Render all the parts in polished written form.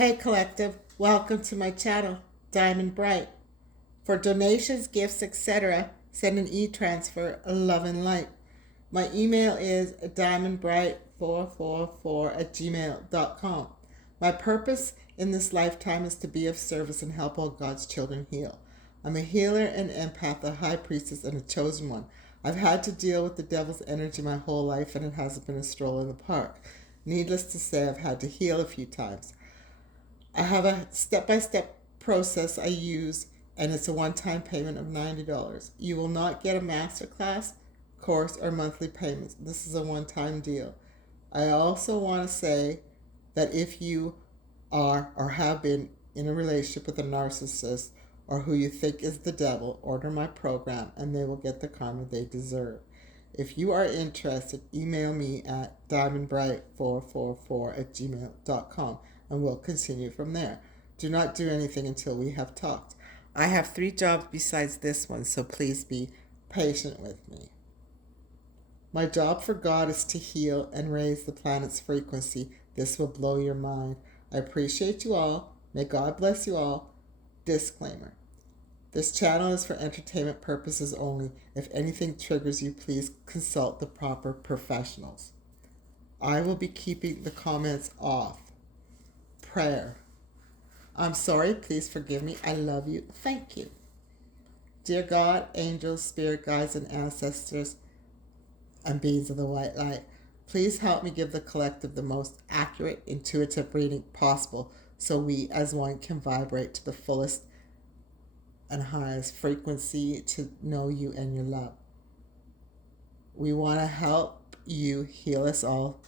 Hey Collective, welcome to my channel, Diamond Bright. For donations, gifts, etc., send an e-transfer, love and light. My email is diamondbright444@gmail.com. My purpose in this lifetime is to be of service and help all God's children heal. I'm a healer, an empath, a high priestess, and a chosen one. I've had to deal with the devil's energy my whole life, and it hasn't been a stroll in the park. Needless to say, I've had to heal a few times. I have a step-by-step process I use, and it's a one-time payment of $90. You will not get a masterclass, course, or monthly payments. This is a one-time deal. I also want to say that if you are or have been in a relationship with a narcissist or who you think is the devil, order my program and they will get the karma they deserve. If you are interested, email me at diamondbright444@gmail.com and we'll continue from there. Do not do anything until we have talked. I have 3 jobs besides this one, so please be patient with me. My job for God is to heal and raise the planet's frequency. This will blow your mind. I appreciate you all. May God bless you all. Disclaimer. This channel is for entertainment purposes only. If anything triggers you, please consult the proper professionals. I will be keeping the comments off. Prayer. I'm sorry, please forgive me. I love you. Thank you. Dear God, angels, spirit guides, and ancestors, and beings of the white light, please help me give the collective the most accurate, intuitive reading possible so we as one can vibrate to the fullest and highest frequency to know you and your love. We want to help you heal us all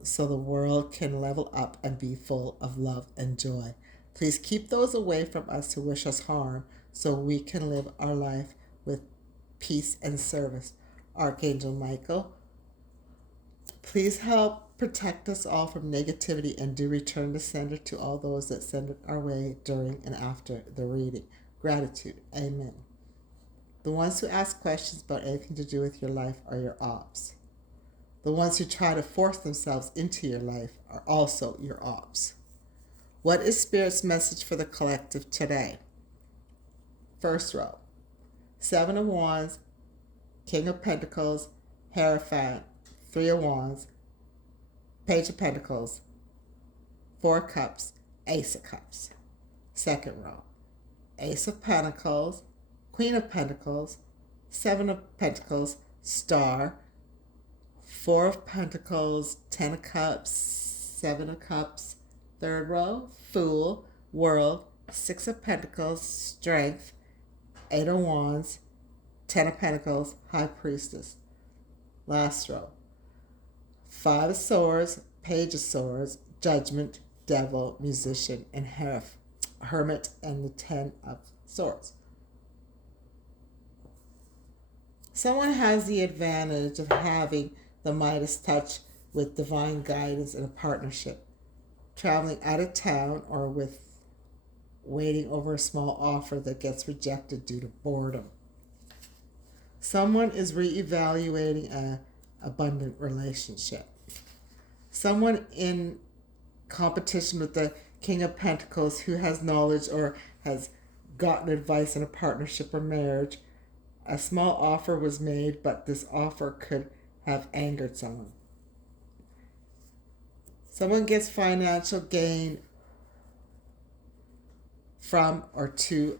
so the world can level up and be full of love and joy. Please keep those away from us who wish us harm so we can live our life with peace and service. Archangel Michael, please help protect us all from negativity and do return the sender to all those that send it our way during and after the reading. Gratitude. Amen. The ones who ask questions about anything to do with your life are your ops. The ones who try to force themselves into your life are also your ops. What is Spirit's message for the collective today? First row. 7 of Wands, King of Pentacles, Hierophant, 3 of Wands, Page of Pentacles, 4 Cups, Ace of Cups. Second row. Ace of Pentacles, Queen of Pentacles, 7 of Pentacles, Star, 4 of Pentacles, 10 of Cups, 7 of Cups. Third row, Fool, World, 6 of Pentacles, Strength, 8 of Wands, 10 of Pentacles, High Priestess. Last row, 5 of Swords, Page of Swords, Judgment, Devil, Musician, and Hermit, and the 10 of Swords. Someone has the advantage of having the Midas touch with divine guidance in a partnership, traveling out of town, or with waiting over a small offer that gets rejected due to boredom. Someone is reevaluating an abundant relationship. Someone in competition with the King of Pentacles who has knowledge or has gotten advice in a partnership or marriage. A small offer was made, but this offer could have angered someone. Someone gets financial gain from or to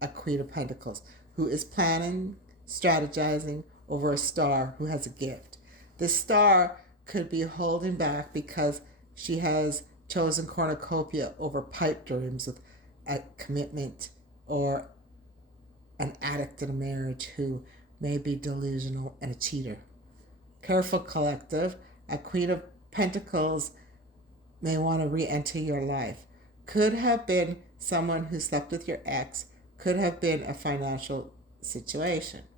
a Queen of Pentacles who is planning, strategizing over a star who has a gift. This star could be holding back because she has chosen cornucopia over pipe dreams with a commitment, or an addict in a marriage who may be delusional and a cheater. Careful, collective. A Queen of Pentacles may want to re-enter your life. Could have been someone who slept with your ex. Could have been a financial situation.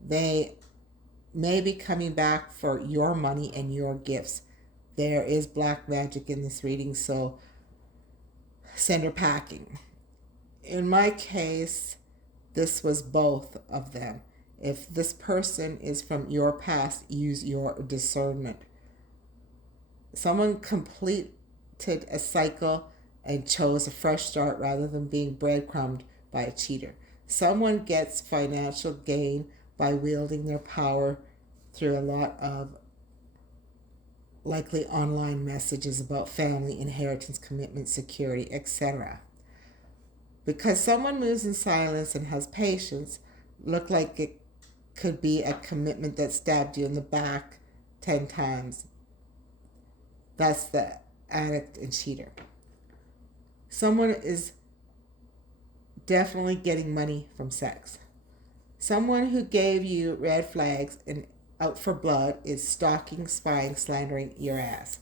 They may be coming back for your money and your gifts. There is black magic in this reading, so send her packing. In my case, this was both of them. If this person is from your past, use your discernment. Someone complete a cycle and chose a fresh start rather than being breadcrumbed by a cheater. Someone gets financial gain by wielding their power through a lot of likely online messages about family, inheritance, commitment, security, etc. Because someone moves in silence and has patience, look like it could be a commitment that stabbed you in the back 10 times. That's the addict and cheater. Someone is definitely getting money from sex. Someone who gave you red flags and out for blood is stalking, spying, slandering your ass.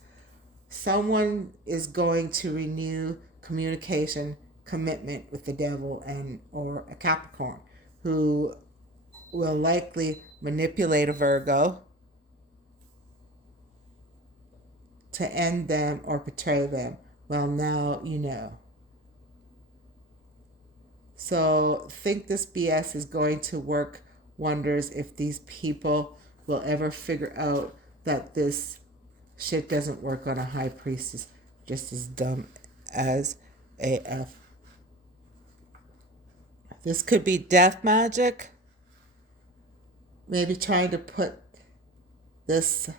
Someone is going to renew communication commitment with the devil and or a Capricorn who will likely manipulate a Virgo to end them or betray them. Well, now you know. So think this BS is going to work wonders if these people will ever figure out that this shit doesn't work on a high priestess. Just as dumb as AF. This could be death magic. Maybe trying to put this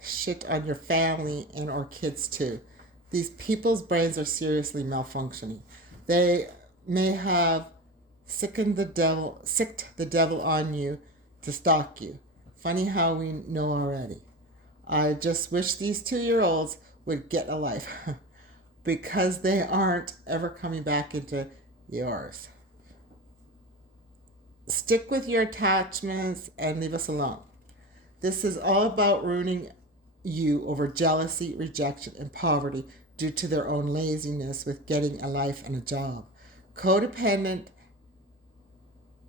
shit on your family and or kids too. These people's brains are seriously malfunctioning. They may have sicked the devil on you to stalk you. Funny how we know already. I just wish these 2-year-olds would get a life because they aren't ever coming back into yours. Stick with your attachments and leave us alone. This is all about ruining you over jealousy, rejection, and poverty due to their own laziness with getting a life and a job. Codependent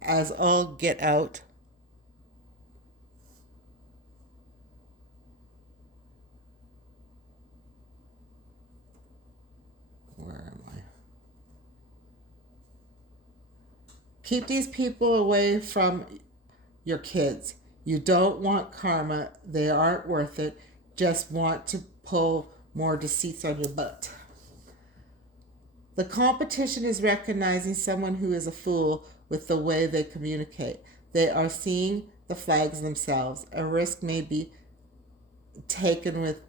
as all get out. Where am I? Keep these people away from your kids. You don't want karma. They aren't worth it. Just want to pull more deceits on your butt. The competition is recognizing someone who is a fool with the way they communicate. They are seeing the flags themselves. A risk may be taken with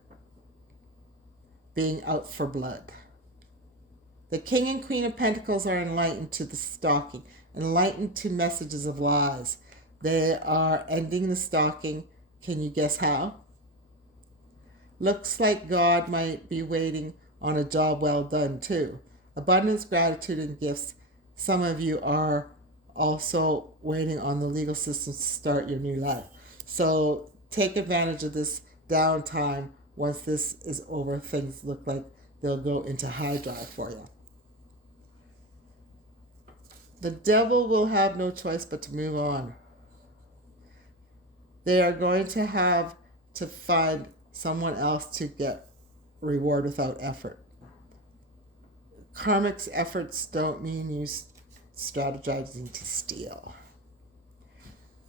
being out for blood. The King and Queen of Pentacles are enlightened to the stalking, enlightened to messages of lies. They are ending the stalking. Can you guess how? Looks like God might be waiting on a job well done too. Abundance, gratitude, and gifts. Some of you are also waiting on the legal system to start your new life. So take advantage of this downtime. Once this is over, things look like they'll go into high drive for you. The devil will have no choice but to move on. They are going to have to find someone else to get reward without effort. Karmic's efforts don't mean you strategizing to steal.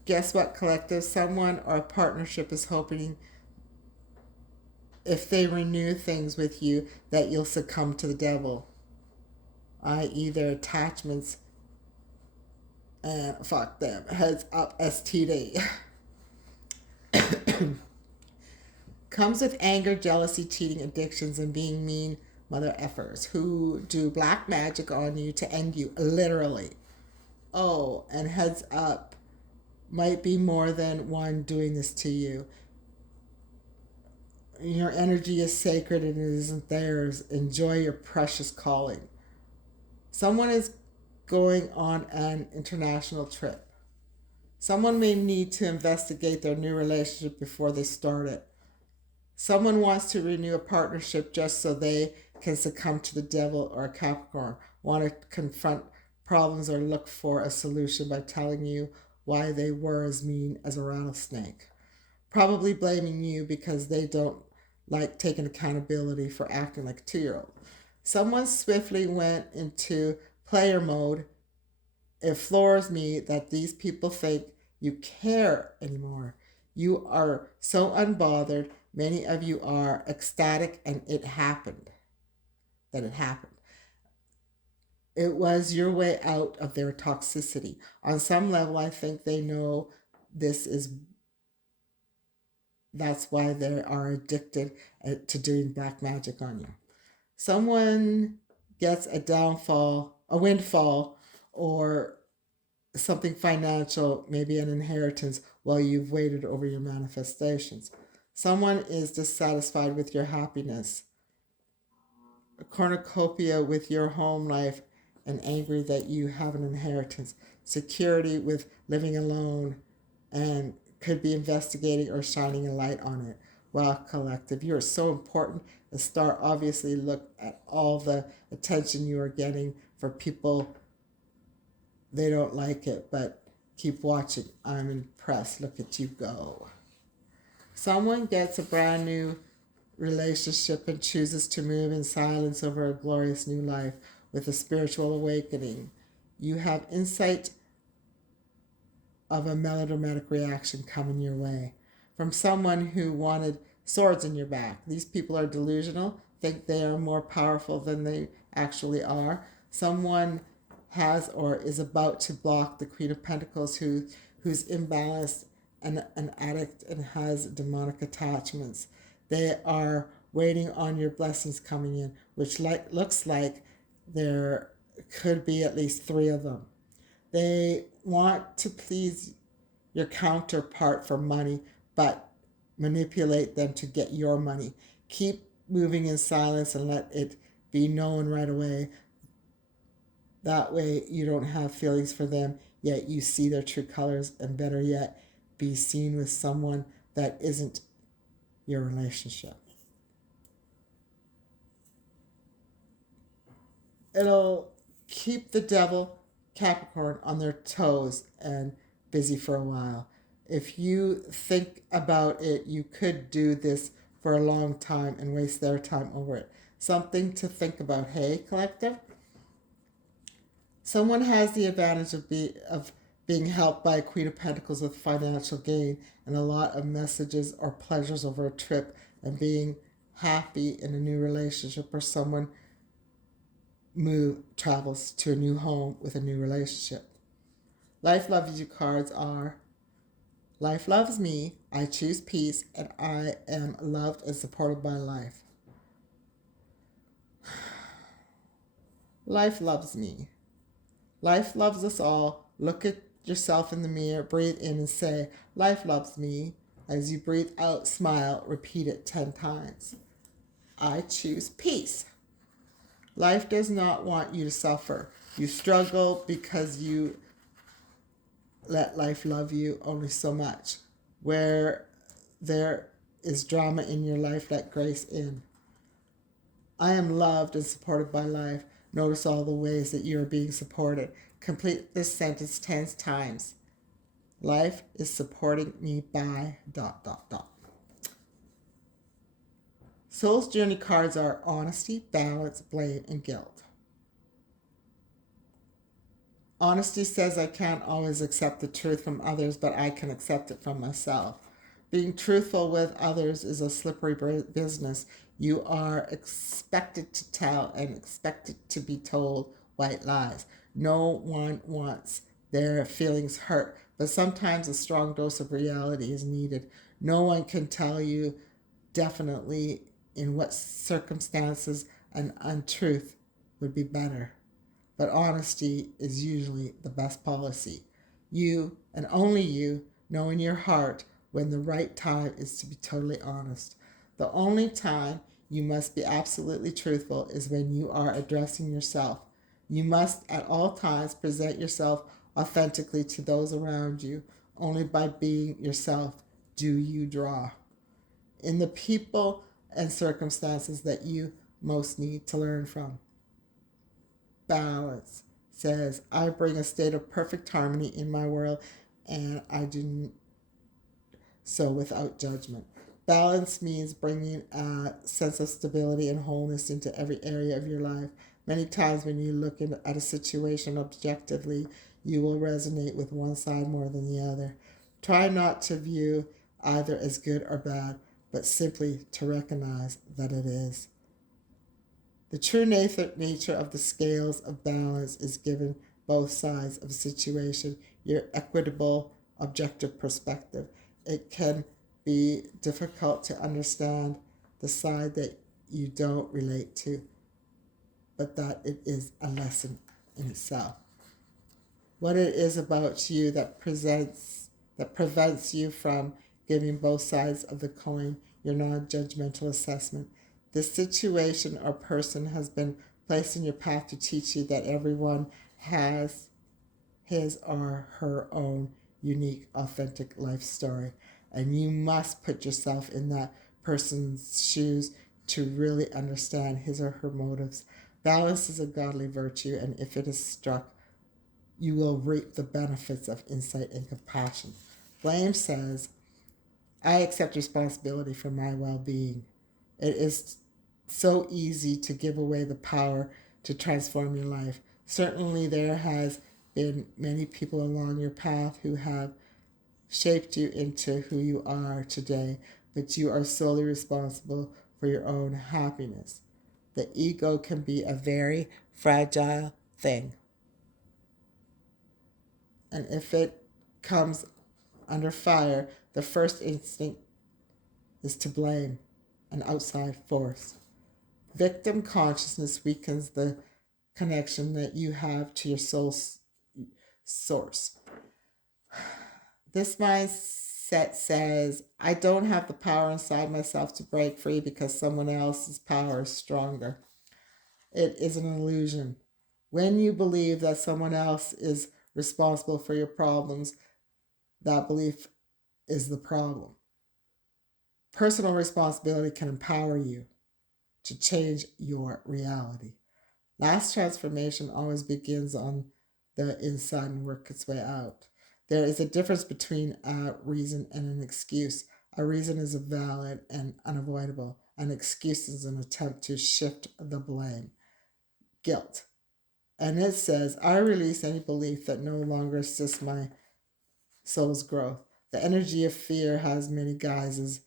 Guess what, collective? Someone or a partnership is hoping if they renew things with you that you'll succumb to the devil, i.e. their attachments, and fuck them. Heads up, STD. Comes with anger, jealousy, cheating, addictions, and being mean mother effers who do black magic on you to end you, literally. Oh, and heads up, might be more than one doing this to you. Your energy is sacred and it isn't theirs. Enjoy your precious calling. Someone is going on an international trip. Someone may need to investigate their new relationship before they start it. Someone wants to renew a partnership just so they can succumb to the devil or a Capricorn. Want to confront problems or look for a solution by telling you why they were as mean as a rattlesnake. Probably blaming you because they don't like taking accountability for acting like a 2-year-old. Someone swiftly went into player mode. It floors me that these people think you care anymore. You are so unbothered. Many of you are ecstatic and it happened. That it happened. It was your way out of their toxicity. On some level, I think they know this is that's why they are addicted to doing black magic on you. Someone gets a windfall, or something financial, maybe an inheritance, while you've waited over your manifestations. Someone is dissatisfied with your happiness, a cornucopia with your home life, and angry that you have an inheritance, security with living alone, and could be investigating or shining a light on it. Well, collective, you are so important. The star obviously look at all the attention you are getting for people. They don't like it, but keep watching. I'm impressed. Look at you go. Someone gets a brand new relationship and chooses to move in silence over a glorious new life with a spiritual awakening. You have insight of a melodramatic reaction coming your way from someone who wanted swords in your back. These people are delusional, think they are more powerful than they actually are. Someone has or is about to block the Queen of Pentacles who's imbalanced and an addict and has demonic attachments. They are waiting on your blessings coming in, which looks like there could be at least 3 of them. They want to please your counterpart for money, but manipulate them to get your money. Keep moving in silence and let it be known right away. That way you don't have feelings for them, yet you see their true colors, and better yet, be seen with someone that isn't your relationship. It'll keep the devil, Capricorn, on their toes and busy for a while. If you think about it, you could do this for a long time and waste their time over it. Something to think about, hey, collective? Someone has the advantage of being helped by a Queen of Pentacles with financial gain and a lot of messages or pleasures over a trip, and being happy in a new relationship, or someone travels to a new home with a new relationship. Life loves you cards are: life loves me, I choose peace, and I am loved and supported by life. Life loves me. Life loves us all. Look at yourself in the mirror, breathe in and say, life loves me. As you breathe out, smile, repeat it 10 times. I choose peace. Life does not want you to suffer. You struggle because you let life love you only so much. Where there is drama in your life, let grace in. I am loved and supported by life. Notice all the ways that you are being supported. Complete this sentence 10 times. Life is supporting me by ... Soul's Journey cards are honesty, balance, blame, and guilt. Honesty says I can't always accept the truth from others, but I can accept it from myself. Being truthful with others is a slippery business. You are expected to tell and expected to be told white lies. No one wants their feelings hurt, but sometimes a strong dose of reality is needed. No one can tell you definitely in what circumstances an untruth would be better. But honesty is usually the best policy. You, and only you, know in your heart when the right time is to be totally honest. The only time you must be absolutely truthful is when you are addressing yourself. You must at all times present yourself authentically to those around you. Only by being yourself do you draw in the people and circumstances that you most need to learn from. Balance says, I bring a state of perfect harmony in my world, and I do so without judgment. Balance means bringing a sense of stability and wholeness into every area of your life. Many times when you look at a situation objectively, you will resonate with one side more than the other. Try not to view either as good or bad. but simply to recognize that it is. The true nature of the scales of balance is given both sides of a situation your equitable, objective perspective. It can be difficult to understand the side that you don't relate to, but that it is a lesson in itself. What it is about you that prevents you from giving both sides of the coin your non-judgmental assessment. This situation or person has been placed in your path to teach you that everyone has his or her own unique, authentic life story, and you must put yourself in that person's shoes to really understand his or her motives. Balance is a godly virtue, and if it is struck, you will reap the benefits of insight and compassion. Blame says, I accept responsibility for my well being. It is so easy to give away the power to transform your life. Certainly, there has been many people along your path who have shaped you into who you are today, but you are solely responsible for your own happiness. The ego can be a very fragile thing. And if it comes under fire, the first instinct is to blame an outside force. Victim consciousness weakens the connection that you have to your soul's source. This mindset says, I don't have the power inside myself to break free because someone else's power is stronger. It is an illusion. When you believe that someone else is responsible for your problems, that belief is the problem. Personal responsibility can empower you to change your reality. Last transformation always begins on the inside and works its way out. There is a difference between a reason and an excuse. A reason is valid and unavoidable. An excuse is an attempt to shift the blame. Guilt. And it says, I release any belief that no longer assists my soul's growth. The energy of fear has many guises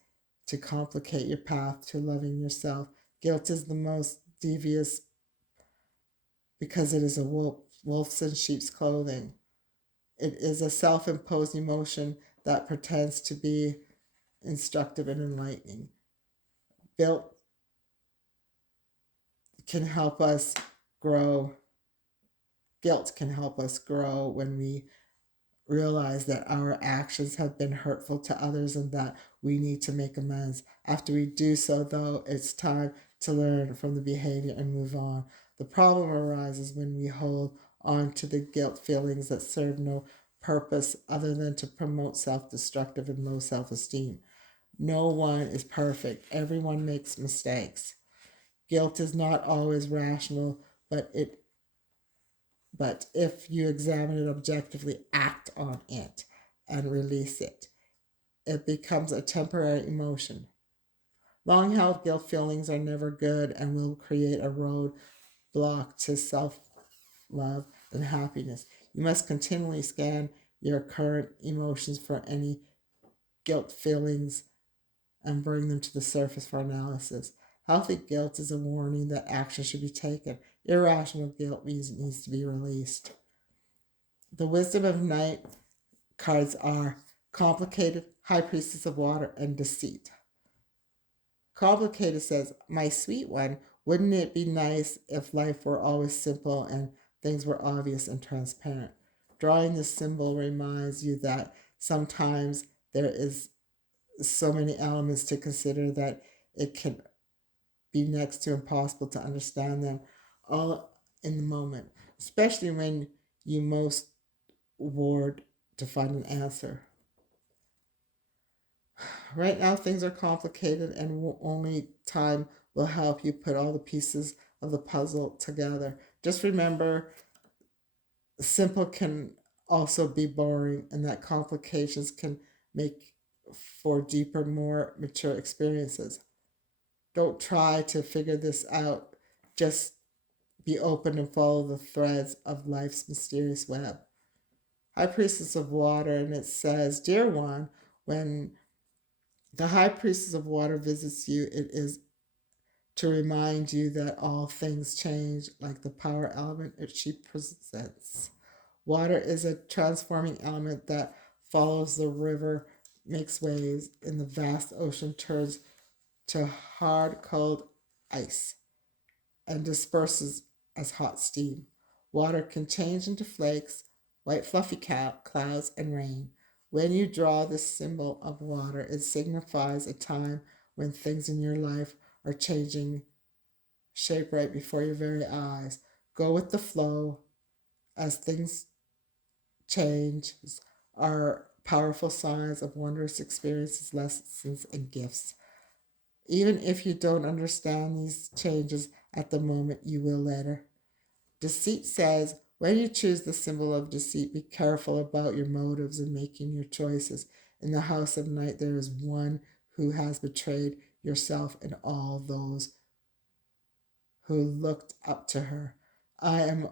to complicate your path to loving yourself. Guilt is the most devious because it is a wolf's in sheep's clothing. It is a self-imposed emotion that pretends to be instructive and enlightening. Guilt can help us grow. Guilt can help us grow when we realize that our actions have been hurtful to others and that we need to make amends. After we do so, though, it's time to learn from the behavior and move on. The problem arises when we hold on to the guilt feelings that serve no purpose other than to promote self-destructive and low self-esteem. No one is perfect. Everyone makes mistakes. Guilt is not always rational, but if you examine it objectively, act on it, and release it, it becomes a temporary emotion. Long held guilt feelings are never good and will create a roadblock to self love and happiness. You must continually scan your current emotions for any guilt feelings and bring them to the surface for analysis. Healthy guilt is a warning that action should be taken. Irrational guilt needs to be released. The wisdom of night cards are complicated, high priestess of water, and deceit. Complicated says, my sweet one, wouldn't it be nice if life were always simple and things were obvious and transparent? Drawing this symbol reminds you that sometimes there is so many elements to consider that it can be next to impossible to understand them all in the moment, especially when you most ward to find an answer. Right now, things are complicated, and only time will help you put all the pieces of the puzzle together. Just remember, simple can also be boring, and that complications can make for deeper, more mature experiences. Don't try to figure this out. Just be open and follow the threads of life's mysterious web. High Priestess of Water, and it says, Dear one, when The High Priestess of Water visits you. It is to remind you that all things change, like the power element that she presents. Water is a transforming element that follows the river, makes waves in the vast ocean, turns to hard, cold ice, and disperses as hot steam. Water can change into flakes, white fluffy clouds, and rain. When you draw this symbol of water, it signifies a time when things in your life are changing shape right before your very eyes. Go with the flow as things change are powerful signs of wondrous experiences, lessons, and gifts. Even if you don't understand these changes at the moment, you will later. Deceit says, when you choose the symbol of deceit, be careful about your motives in making your choices. In the house of night, there is one who has betrayed yourself and all those who looked up to her. I am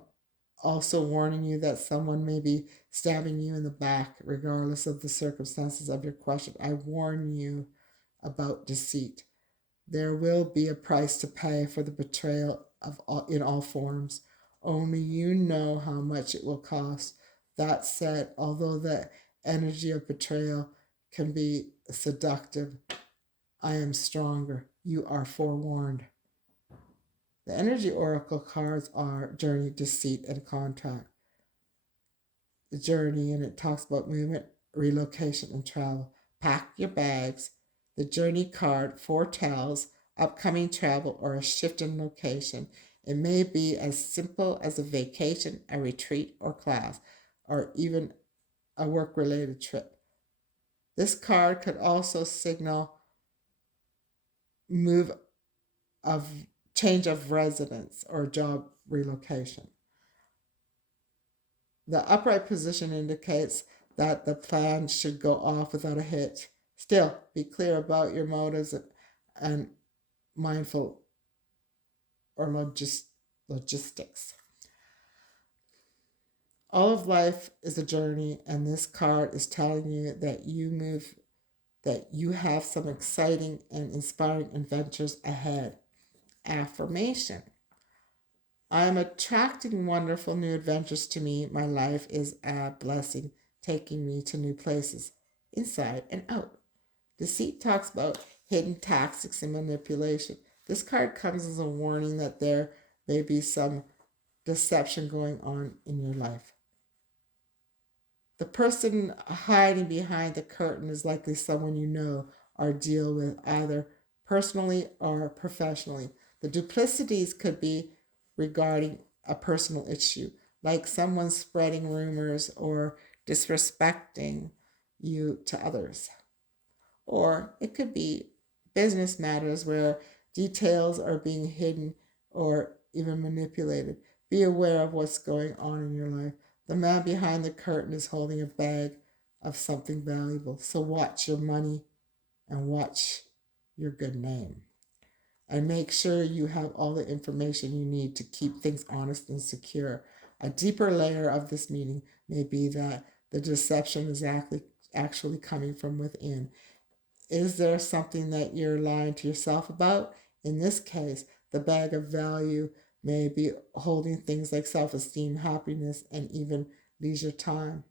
also warning you that someone may be stabbing you in the back, regardless of the circumstances of your question. I warn you about deceit. There will be a price to pay for the betrayal in all forms. Only you know how much it will cost. That said, although the energy of betrayal can be seductive, I am stronger. You are forewarned. The energy oracle cards are journey, deceit, and contact. The journey, and it talks about movement, relocation, and travel. Pack your bags. The journey card foretells upcoming travel or a shift in location. It may be as simple as a vacation, a retreat, or class, or even a work related trip. This card could also signal move of change of residence or job relocation. The upright position indicates that the plan should go off without a hitch. Still, be clear about your motives and mindful or logistics. All of life is a journey, and this card is telling you that you have some exciting and inspiring adventures ahead. Affirmation. I am attracting wonderful new adventures to me. My life is a blessing, taking me to new places, inside and out. Deceit talks about hidden tactics and manipulation. This card comes as a warning that there may be some deception going on in your life. The person hiding behind the curtain is likely someone you know or deal with either personally or professionally. The duplicities could be regarding a personal issue, like someone spreading rumors or disrespecting you to others. Or it could be business matters where details are being hidden or even manipulated. Be aware of what's going on in your life. The man behind the curtain is holding a bag of something valuable. So watch your money and watch your good name. And make sure you have all the information you need to keep things honest and secure. A deeper layer of this meaning may be that the deception is actually coming from within. Is there something that you're lying to yourself about? In this case, the bag of value may be holding things like self esteem, happiness, and even leisure time.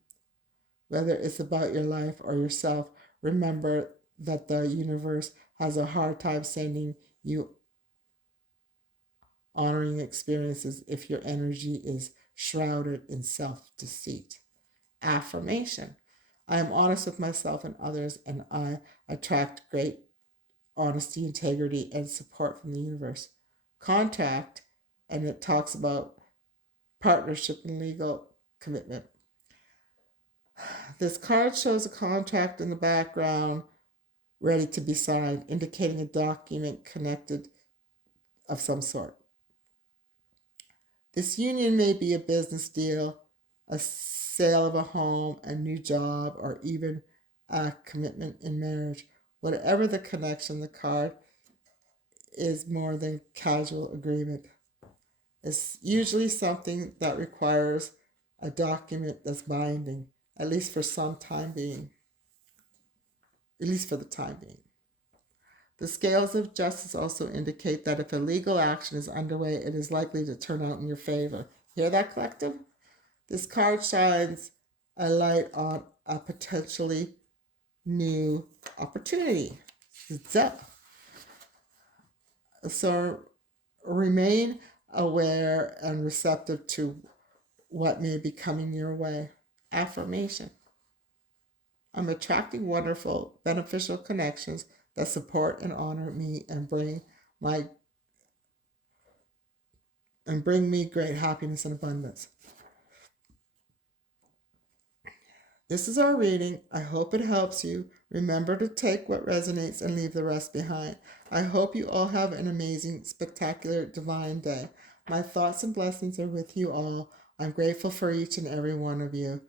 Whether it's about your life or yourself, remember that the universe has a hard time sending you honoring experiences if your energy is shrouded in self deceit. Affirmation. I am honest with myself and others, and I attract great honesty, integrity, and support from the universe. Contract, and it talks about partnership and legal commitment. This card shows a contract in the background ready to be signed, indicating a document connected of some sort. This union may be a business deal, a sale of a home, a new job, or even a commitment in marriage. Whatever the connection, the card is more than casual agreement. It's usually something that requires a document that's binding, at least for some time being, at least for the time being. The scales of justice also indicate that if a legal action is underway, it is likely to turn out in your favor. Hear that, collective? This card shines a light on a potentially new opportunity. So remain aware and receptive to what may be coming your way. Affirmation. I'm attracting wonderful, beneficial connections that support and honor me and bring me great happiness and abundance. This is our reading. I hope it helps you. Remember to take what resonates and leave the rest behind. I hope you all have an amazing, spectacular, divine day. My thoughts and blessings are with you all. I'm grateful for each and every one of you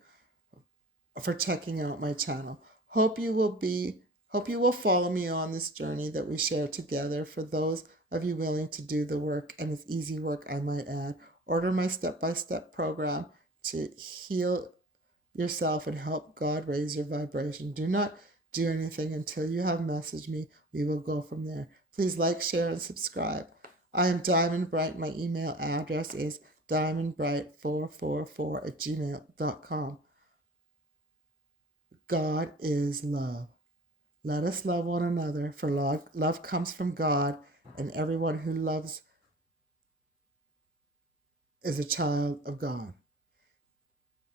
for checking out my channel. Hope you will follow me on this journey that we share together. For those of you willing to do the work, and it's easy work, I might add, order my step-by-step program to heal yourself and help God raise your vibration. Do not do anything until you have messaged me. We will go from there. Please like, share, and subscribe. I am Diamond Bright. My email address is diamondbright444@gmail.com. God is love. Let us love one another, for love comes from God, and everyone who loves is a child of God.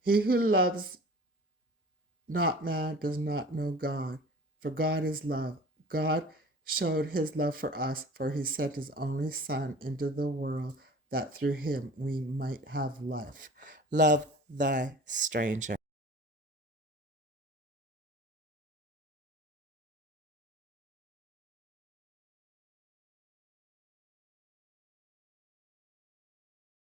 He who loves not man does not know God, for God is love. God showed his love for us, for he sent his only Son into the world that through him we might have life. Love thy stranger.